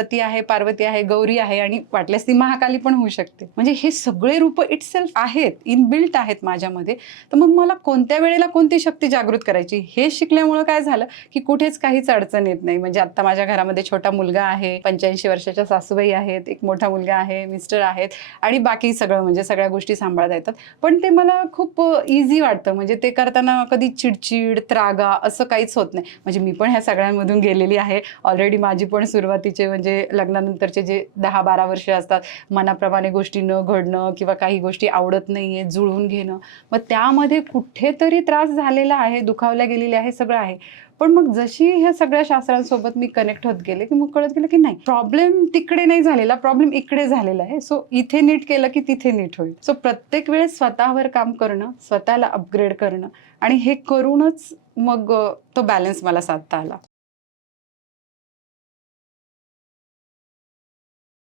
सती आहे, पार्वती आहे, गौरी आहे आणि वाटल्यास ती महाकाली पण होऊ शकते. म्हणजे हे सगळे रूप इटसेल्फ आहेत, इनबिल्ट आहेत माझ्यामध्ये. तर मग मला कोणत्या वेळेला कोणती शक्ती जागृत करायची हे शिकल्यामुळं काय झालं, की कुठेच काहीच अडचण येत नाही. म्हणजे आता माझ्या घरामध्ये छोटा मुलगा आहे, 85 वर्षाच्या सासूबाई आहेत, एक मोठा मुलगा आहे, मिस्टर आहेत आणि बाकी सगळं म्हणजे सगळ्या गोष्टी सांभाळता येतात. पण ते मला खूप इझी वाटतं. म्हणजे ते करताना कधी चिडचिड, त्रागा असं काहीच होत नाही. म्हणजे मी पण ह्या सगळ्यांमधून गेलेली आहे. ऑलरेडी माझी पण सुरुवातीचे म्हणजे लग्नानंतरचे जे 10-12 वर्ष असतात, मनाप्रमाणे गोष्टी न घडणं किंवा काही गोष्टी आवडत नाहीये, जुळवून घेणं. मग त्यामध्ये कुठेतरी त्रास झालेला आहे, दुखावल्या गेलेल्या आहे, सगळं आहे. पण मग जशी ह्या सगळ्या शास्त्रांसोबत मी कनेक्ट होत गेले, की मग कळत गेलं की नाही, प्रॉब्लेम तिकडे नाही झालेला, प्रॉब्लेम इकडे झालेला आहे. सो इथे नीट केलं की तिथे नीट होईल. सो प्रत्येक वेळेस स्वतःवर काम करणं, स्वतःला अपग्रेड करणं आणि हे करूनच मग तो बॅलन्स मला साधता आला.